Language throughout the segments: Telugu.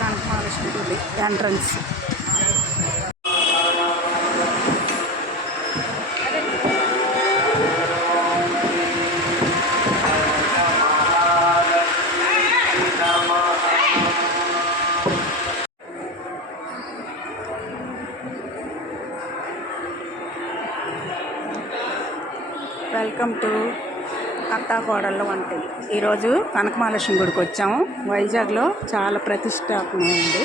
కనకమహాలక్ష్మి గుడి ఎంట్రన్స్. వెల్కమ్ టు అత్తాకోడళ్ళ వంటలు. ఈరోజు కనకమహాలక్ష్మి గుడికి వచ్చాము. వైజాగ్లో చాలా ప్రతిష్టాత్మకమైంది.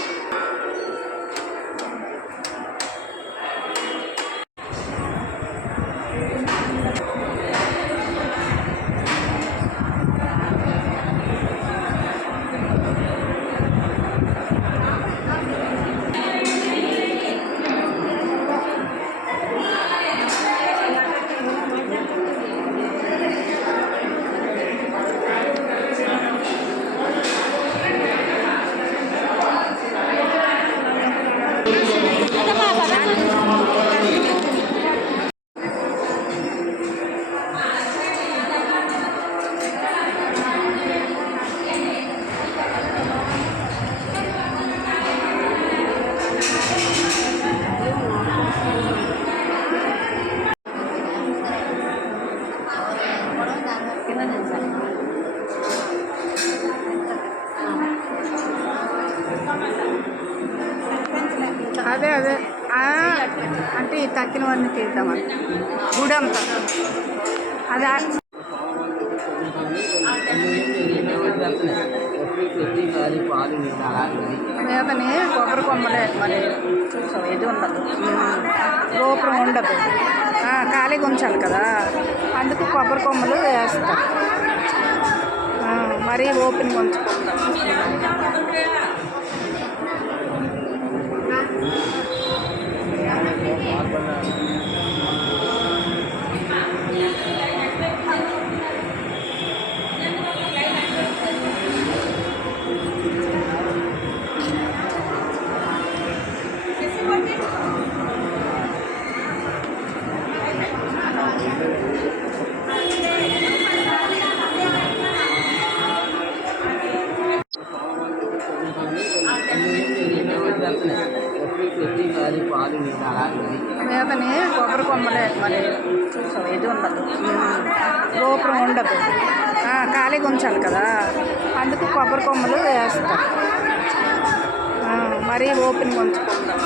అదే అదే అంటే ఈ తక్కినవన్నీ తీద్దామని గుడి అంతా అదే మీదని కొబ్బరి కొమ్మలే మరి చూసావు. ఇది ఉండదు, గోపురం ఉండదు, ఖాళీగా ఉంచాలి కదా, అందుకు కొబ్బరి కొమ్మలు వేస్తారు. మరీ ఓపెన్గా ఉంచుకుంటాం. మీదని కొబ్బరి కొమ్మలే మరి చూసావు. ఇది ఉండదు, గోపురం ఉండదు, ఖాళీగా ఉంచాలి కదా, అందుకు కొబ్బరి కొమ్మలు వేస్తారు. మరీ ఓపెన్గా ఉంచుకుంటాం.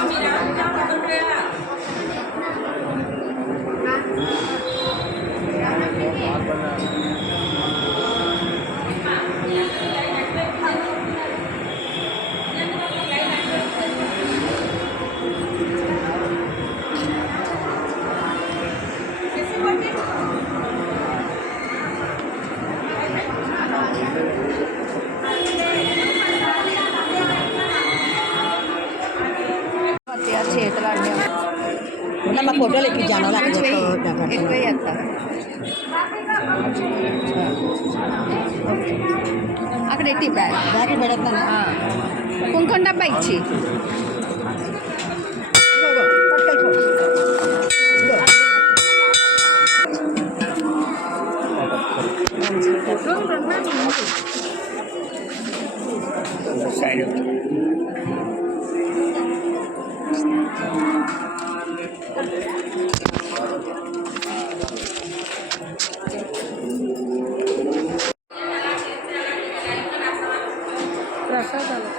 చేతులు అన్నీ మా ఫోటోలు ఎక్కించాను ఎక్కువ చేస్తారు. అక్కడ ఎట్టి బ్యాగ్ పెడతాను. కుంకుమ డబ్బా ఇచ్చి ప్రసాదాలు.